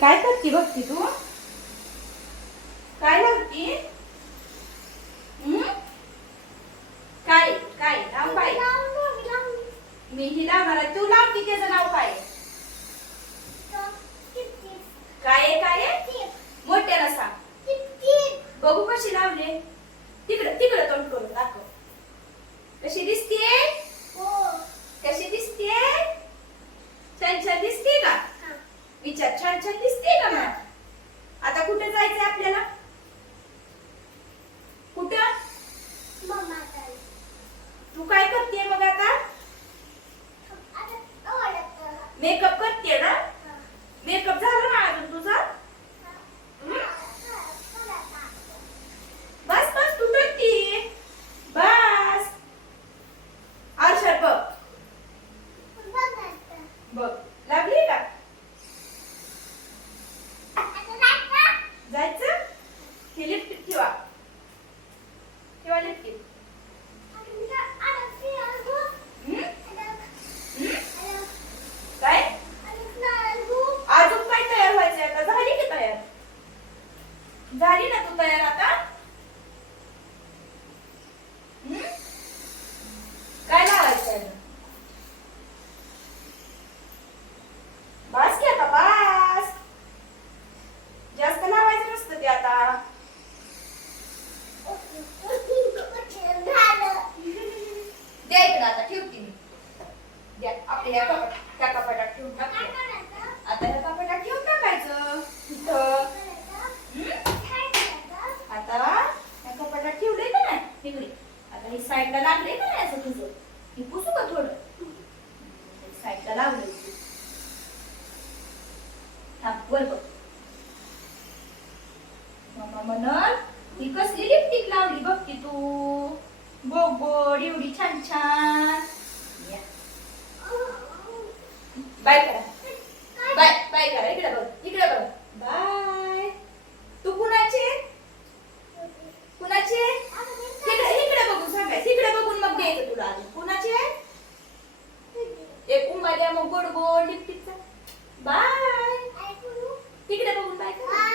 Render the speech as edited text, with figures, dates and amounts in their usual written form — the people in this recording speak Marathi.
काय करती बघती तू? काय लावती? काय काय नाव काय? मी ही लावणार आहे. तू लावती त्याचं नाव काय? काय काय? मोठ्यानं सांग. बघू कशी लावले. तिकडं तिकडं तोंड करून दाखव. कशी दिसतीये? कशी दिसतीये? छान छान दिसते का? विचार छान छान दिसते का मग? आता कुठे जायचंय आपल्याला? कुठं? तू काय करतेय मग आता? मेकअप करतेय ना? मेकअप झाला ना अजून तुझा? बस बस तू करतीये. बस. आरशात बघ. बघ लागली का? जायचं? हे लिपस्टिक ठेवा. ठेवा लिपस्टिक. काय? अजून काय तयार व्हायचंय आता? झाली की तयार? झाली ना तू तयार आता? काय लावायचंय? बस की आता बस. जास्त लावायचं नसतं ते आता. द्या इकडं आता ठेवते मी. द्या आपल्या त्या कपाटात ठेवून टाकूया. आता ह्या कपाटात ठेवून टाकायचं इथं. आता ह्या कपाटात ठेवलंय का नाही? तिकडे आता ही साईडला लागले का नाही असं तुझं? ही पुसू का थोडं? साईडला लावलंय. थांब वर बघ. मम्मा म्हणल ही कसली लिपस्टिक लावली बघ की तू. गोड एवढी छान छान. बाय करा. बाय बाय करा. इकडे बघ इकडे बघ. बाय. तू कुणाची? कुणाची? इकडे इकडे बघून सांगायचं. इकडे बघून मग द्यायचं तुला. कुणाची? एक उमा द्या मग गोड गोड लिपस्टिकचा. बाय. तिकडे बघून बाय करा.